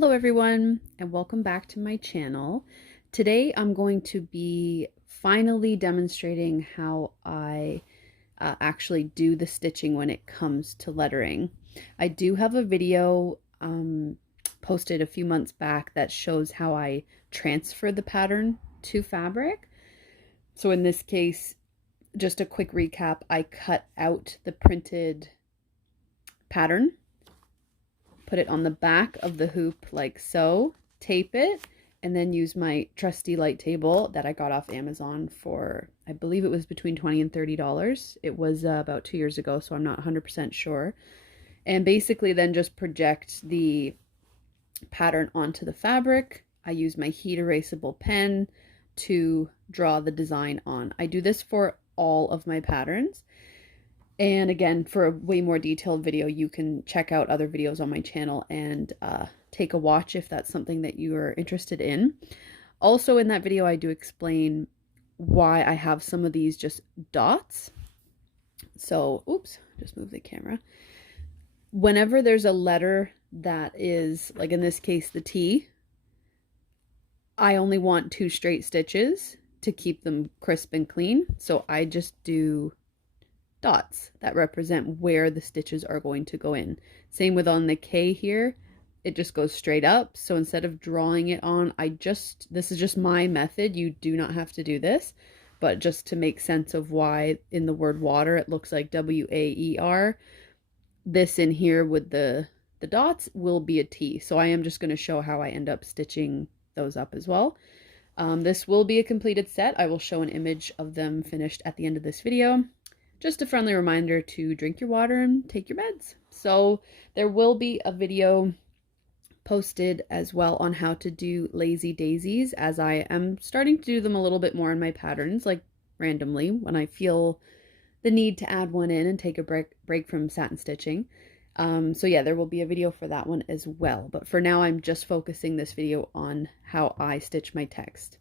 Hello everyone and welcome back to my channel. Today I'm going to be finally demonstrating how I actually do the stitching when it comes to lettering. I do have a video posted a few months back that shows how I transfer the pattern to fabric. So in this case, just a quick recap, I cut out the printed pattern, put it on the back of the hoop like so, tape it, and then use my trusty light table that I got off Amazon for, I believe it was between $20 and $30. It was about 2 years ago, so I'm not 100% sure. And basically then just project the pattern onto the fabric. I use my heat erasable pen to draw the design on. I do this for all of my patterns. And again, for a way more detailed video, you can check out other videos on my channel and take a watch if that's something that you are interested in. Also in that video, I do explain why I have some of these just dots. So, oops, just move the camera. Whenever there's a letter that is, like in this case, the T, I only want 2 straight stitches to keep them crisp and clean. So I just do dots that represent where the stitches are going to go in. Same with on the K here, it just goes straight up. So instead of drawing it on, this is just my method. You do not have to do this, but just to make sense of why in the word water it looks like W-A-E-R, this in here with the dots will be a T. So I am just going to show how I end up stitching those up as well. This will be a completed set. I will show an image of them finished at the end of this video. Just a friendly reminder to drink your water and take your meds. So there will be a video posted as well on how to do lazy daisies, as I am starting to do them a little bit more in my patterns, like randomly when I feel the need to add one in and take a break from satin stitching. So yeah, there will be a video for that one as well. But for now, I'm just focusing this video on how I stitch my text.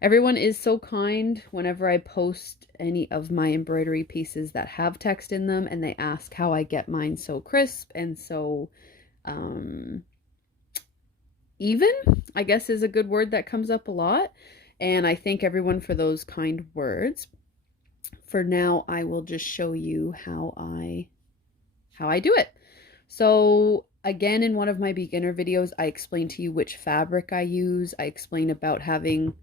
Everyone is so kind whenever I post any of my embroidery pieces that have text in them, and they ask how I get mine so crisp and so even, I guess is a good word that comes up a lot. And I thank everyone for those kind words. For now, I will just show you how I do it. So again, in one of my beginner videos, I explained to you which fabric I use. I explain about having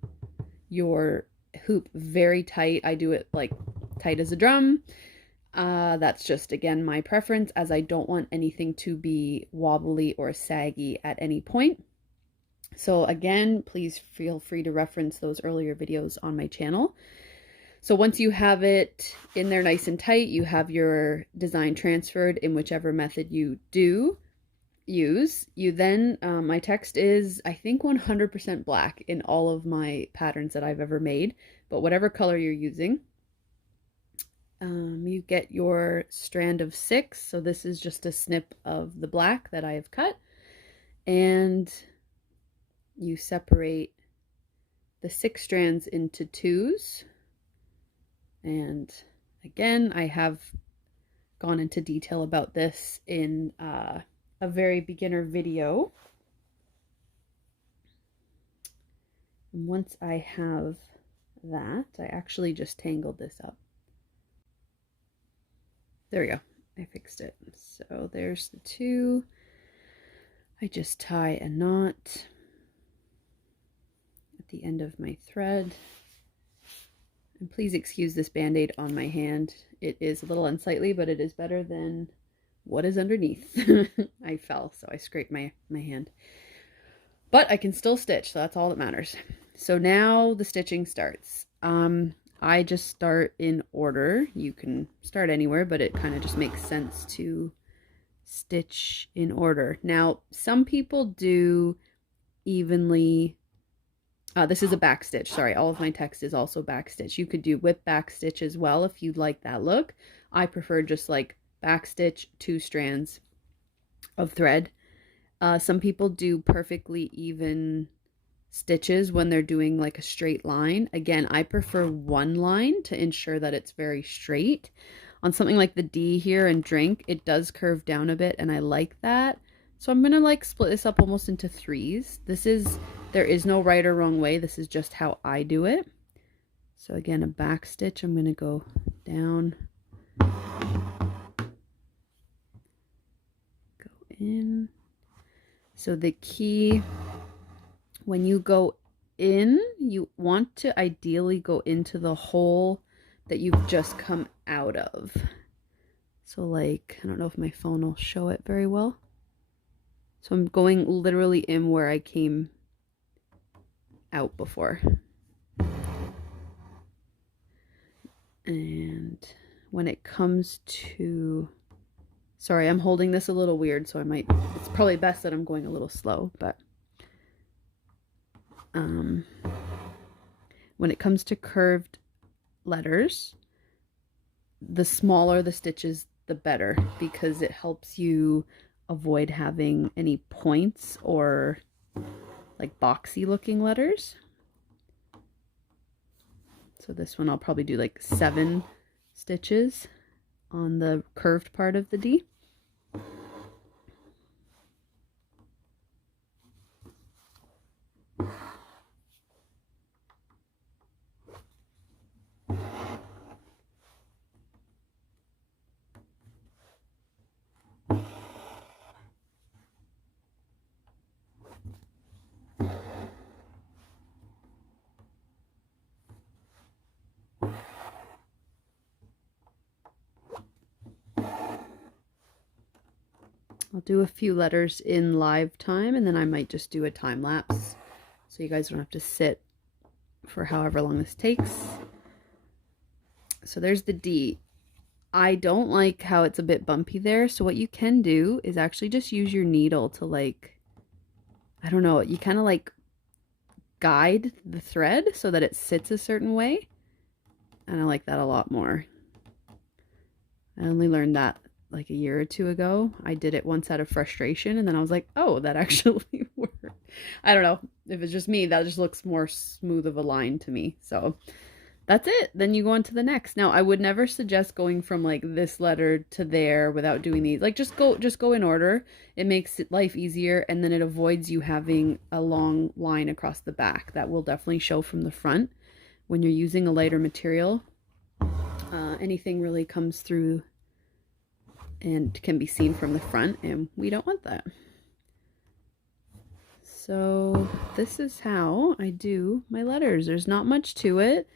your hoop very tight. I do it like tight as a drum. That's just, again, my preference, as I don't want anything to be wobbly or saggy at any point. So again, please feel free to reference those earlier videos on my channel. So once you have it in there nice and tight, you have your design transferred in whichever method you do use. You then, my text is, I think, 100% black in all of my patterns that I've ever made, but whatever color you're using, you get your strand of 6. So this is just a snip of the black that I have cut, and you separate the 6 strands into 2s. And again, I have gone into detail about this in a very beginner video. And once I have that, I actually just tangled this up. There we go. I fixed it. So there's the 2. I just tie a knot at the end of my thread. And please excuse this band-aid on my hand. It is a little unsightly, but it is better than what is underneath. I fell, so I scraped my hand. But I can still stitch, so that's all that matters. So now the stitching starts. I just start in order. You can start anywhere, but it kind of just makes sense to stitch in order. Now, some people do evenly. This is a back stitch. Sorry, all of my text is also back stitch. You could do whip back stitch as well if you'd like that look. I prefer just like back stitch, 2 strands of thread. Some people do perfectly even stitches when they're doing like a straight line. Again, I prefer one line to ensure that it's very straight. On something like the D here and drink, it does curve down a bit, and I like that. So I'm gonna like split this up almost into threes. There is no right or wrong way. This is just how I do it. So again, a back stitch, I'm gonna go down, go in. So the key, when you go in, you want to ideally go into the hole that you've just come out of. So like, I don't know if my phone will show it very well. So I'm going literally in where I came out before. And when it comes to, sorry, I'm holding this a little weird, so it's probably best that I'm going a little slow, but when it comes to curved letters, the smaller the stitches, the better, because it helps you avoid having any points or like boxy looking letters. So this one I'll probably do like 7 stitches on the curved part of the D. I'll do a few letters in live time, and then I might just do a time lapse so you guys don't have to sit for however long this takes. So there's the D. I don't like how it's a bit bumpy there, so what you can do is actually just use your needle to like, I don't know, you kind of like guide the thread so that it sits a certain way, and I like that a lot more. I only learned that like a year or 2 ago. I did it once out of frustration, and then I was like, oh, that actually worked. I don't know if it's just me, that just looks more smooth of a line to me. So that's it. Then you go on to the next. Now I would never suggest going from like this letter to there without doing these. Like just go in order. It makes life easier, and then it avoids you having a long line across the back. That will definitely show from the front when you're using a lighter material. Anything really comes through and can be seen from the front, and we don't want that. So this is how I do my letters. There's not much to it.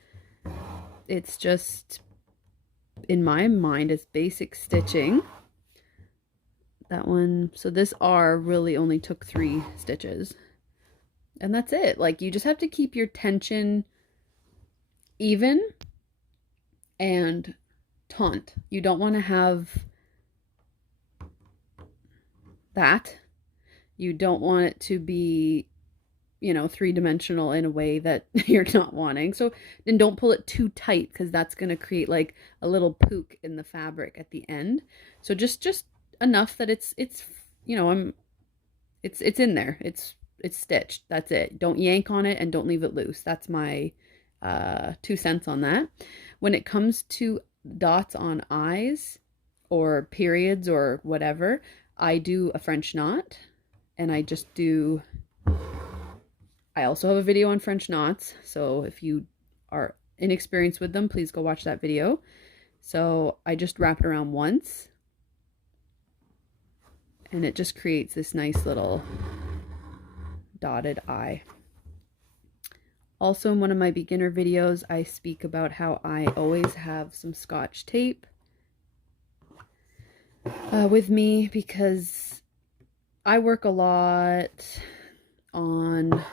It's just, in my mind, it's basic stitching. That one, so this R really only took 3 stitches. And that's it. Like, you just have to keep your tension even and taut. You don't want to have that. You don't want it to be, you know, 3-dimensional in a way that you're not wanting. So then don't pull it too tight, because that's going to create like a little pook in the fabric at the end. So just enough that it's you know, it's in there. It's stitched. That's it. Don't yank on it, and don't leave it loose. That's my 2 cents on that. When it comes to dots on eyes or periods or whatever, I do a French knot, and I just do, I also have a video on French knots, so if you are inexperienced with them, please go watch that video. So I just wrap it around once, and it just creates this nice little dotted eye. Also, in one of my beginner videos, I speak about how I always have some Scotch tape with me, because I work a lot on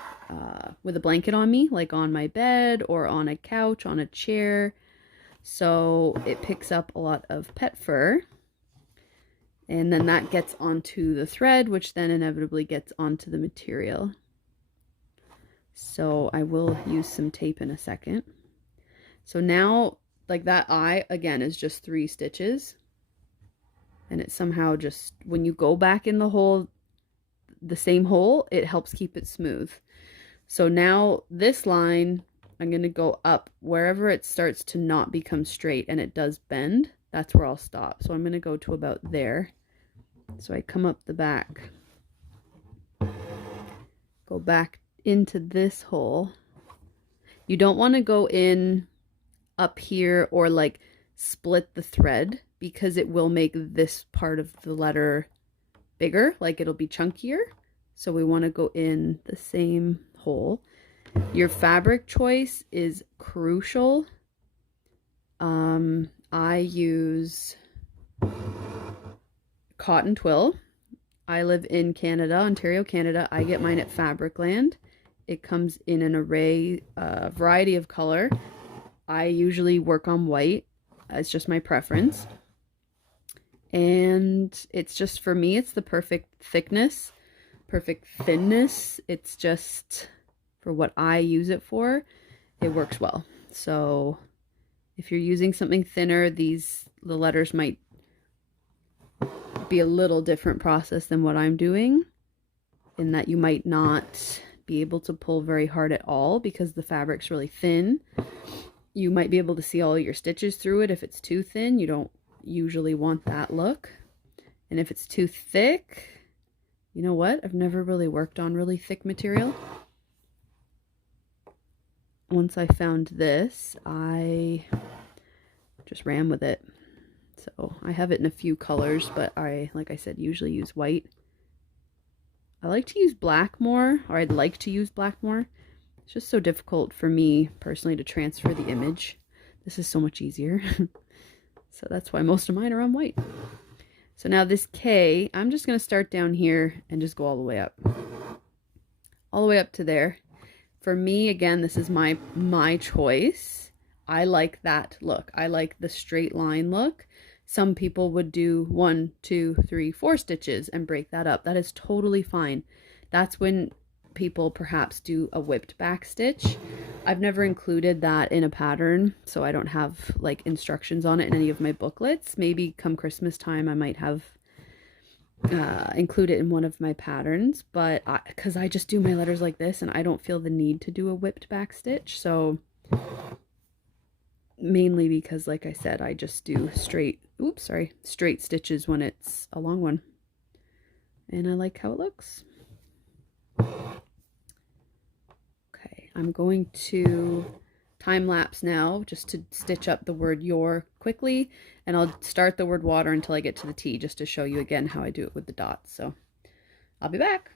with a blanket on me, like on my bed or on a couch, on a chair. So it picks up a lot of pet fur, and then that gets onto the thread, which then inevitably gets onto the material. So I will use some tape in a second. So now, like, that eye again is just 3 stitches, and it somehow just, when you go back in the hole, the same hole, it helps keep it smooth. So now this line, I'm going to go up wherever it starts to not become straight and it does bend. That's where I'll stop. So I'm going to go to about there. So I come up the back go back into this hole. You don't want to go in up here or like split the thread, because it will make this part of the letter bigger, like it'll be chunkier. So we want to go in the same hole. Your fabric choice is crucial. I use cotton twill. I live in Canada, Ontario, Canada. I get mine at Fabricland. It comes in an array, variety of color. I usually work on white. It's just my preference. And it's just, for me, it's the perfect thickness, perfect thinness. It's just, for what I use it for, it works well. So if you're using something thinner, the letters might be a little different process than what I'm doing, in that you might not be able to pull very hard at all because the fabric's really thin. You might be able to see all your stitches through it if it's too thin. You don't usually want that look. And if it's too thick, you know what? I've never really worked on really thick material. Once I found this, I just ran with it. So I have it in a few colors, but like I said, usually use white. I like to use black more, or I'd like to use black more. It's just so difficult for me personally to transfer the image. This is so much easier. So that's why most of mine are on white. So now this K, I'm just going to start down here and just go all the way up. All the way up to there. For me, again, this is my choice. I like that look. I like the straight line look. Some people would do 1, 2, 3, 4 stitches and break that up. That is totally fine. That's when people perhaps do a whipped back stitch. I've never included that in a pattern, so I don't have like instructions on it in any of my booklets. Maybe come Christmas time I might have include it in one of my patterns, but because I just do my letters like this and I don't feel the need to do a whipped back stitch. So mainly because, like I said, I just do straight stitches when it's a long one, and I like how it looks. Okay, I'm going to time lapse now just to stitch up the word your quickly, and I'll start the word water until I get to the T, just to show you again how I do it with the dots. So I'll be back.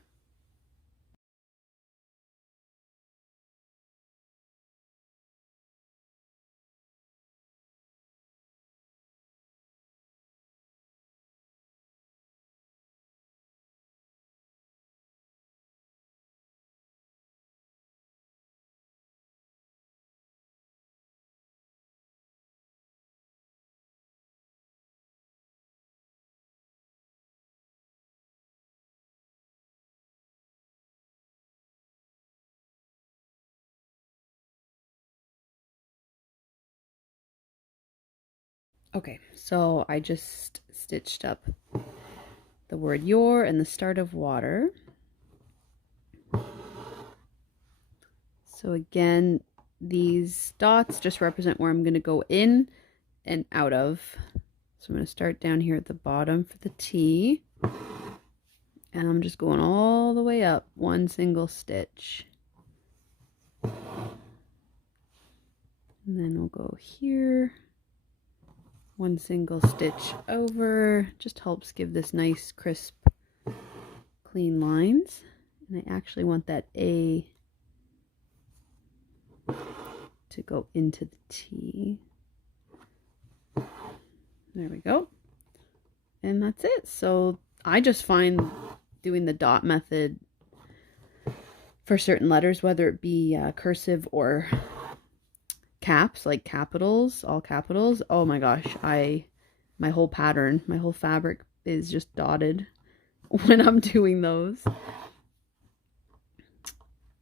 Okay, so I just stitched up the word your and the start of water. So again, these dots just represent where I'm going to go in and out of. So I'm going to start down here at the bottom for the T, and I'm just going all the way up, one single stitch. And then we'll go here, one single stitch over. Just helps give this nice crisp clean lines. And I actually want that A to go into the T. There we go. And that's it. So I just find doing the dot method for certain letters, whether it be cursive or caps, like capitals, all capitals, oh my gosh, my whole pattern, my whole fabric is just dotted when I'm doing those.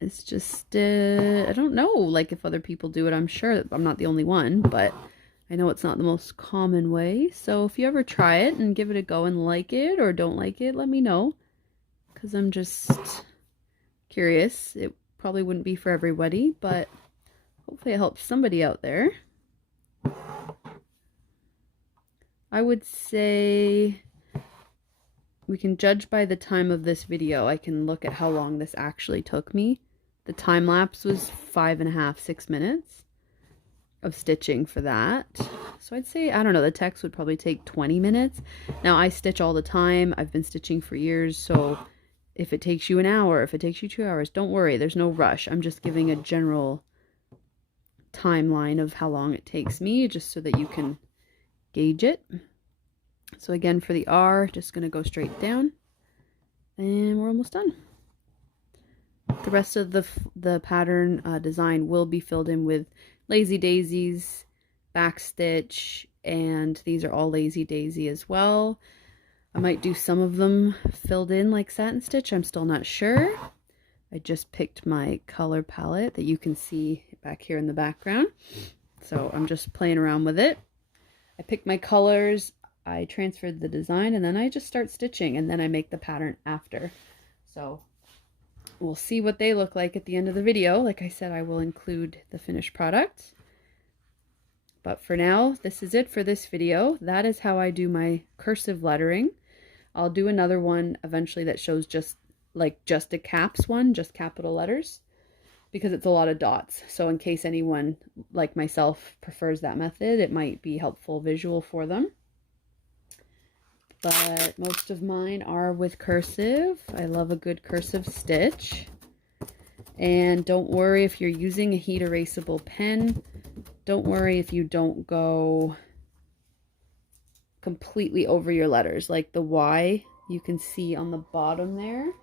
It's just I don't know, like, if other people do it. I'm sure I'm not the only one, but I know it's not the most common way. So if you ever try it and give it a go and like it or don't like it, let me know, because I'm just curious. It probably wouldn't be for everybody, but hopefully it helps somebody out there. I would say we can judge by the time of this video. I can look at how long this actually took me. The time lapse was 5.5, 6 minutes of stitching for that. So I'd say, I don't know, the text would probably take 20 minutes. Now I stitch all the time. I've been stitching for years, so if it takes you an hour, if it takes you 2 hours, don't worry, there's no rush. I'm just giving a general timeline of how long it takes me, just so that you can gauge it. So again, for the R, just going to go straight down, and we're almost done. The rest of the pattern design will be filled in with lazy daisies, back stitch, and these are all lazy daisy as well. I might do some of them filled in like satin stitch. I'm still not sure. I just picked my color palette that you can see back here in the background. So I'm just playing around with it. I picked my colors, I transferred the design, and then I just start stitching, and then I make the pattern after. So we'll see what they look like at the end of the video. Like I said, I will include the finished product. But for now, this is it for this video. That is how I do my cursive lettering. I'll do another one eventually that shows just a caps one, just capital letters, because it's a lot of dots. So in case anyone like myself prefers that method, it might be helpful visual for them. But most of mine are with cursive. I love a good cursive stitch. And don't worry if you're using a heat erasable pen. Don't worry if you don't go completely over your letters. Like the Y, you can see on the bottom there.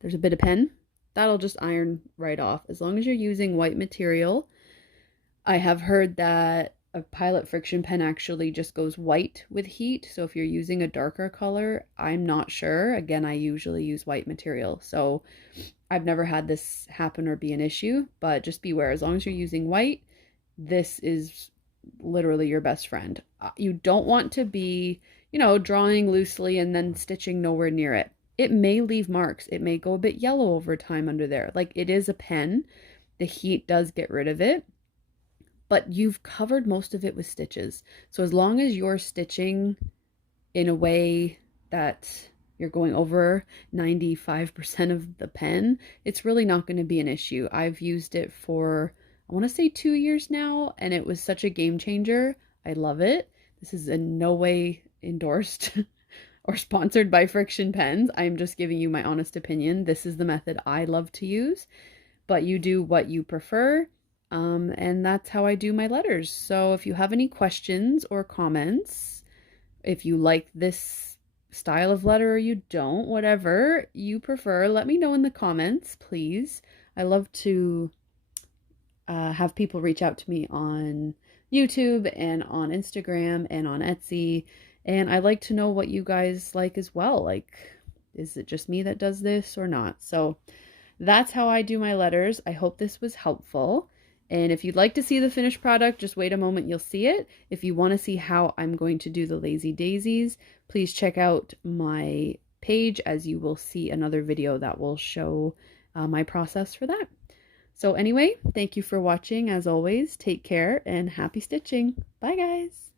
There's a bit of pen. That'll just iron right off. As long as you're using white material. I have heard that a Pilot friction pen actually just goes white with heat. So if you're using a darker color, I'm not sure. Again, I usually use white material. So I've never had this happen or be an issue, but just beware. As long as you're using white, this is literally your best friend. You don't want to be, you know, drawing loosely and then stitching nowhere near it. It may leave marks. It may go a bit yellow over time under there. Like, it is a pen. The heat does get rid of it, but you've covered most of it with stitches. So as long as you're stitching in a way that you're going over 95% of the pen, it's really not going to be an issue. I've used it for, I want to say 2 years now, and it was such a game changer. I love it. This is in no way endorsed or sponsored by Friction Pens. I'm just giving you my honest opinion. This is the method I love to use, but you do what you prefer. And that's how I do my letters. So if you have any questions or comments, if you like this style of letter or you don't, whatever you prefer, let me know in the comments, please. I love to have people reach out to me on YouTube and on Instagram and on Etsy. And I like to know what you guys like as well. Like, is it just me that does this or not? So that's how I do my letters. I hope this was helpful. And if you'd like to see the finished product, just wait a moment, you'll see it. If you want to see how I'm going to do the lazy daisies, please check out my page, as you will see another video that will show my process for that. So anyway, thank you for watching. As always, take care and happy stitching. Bye guys.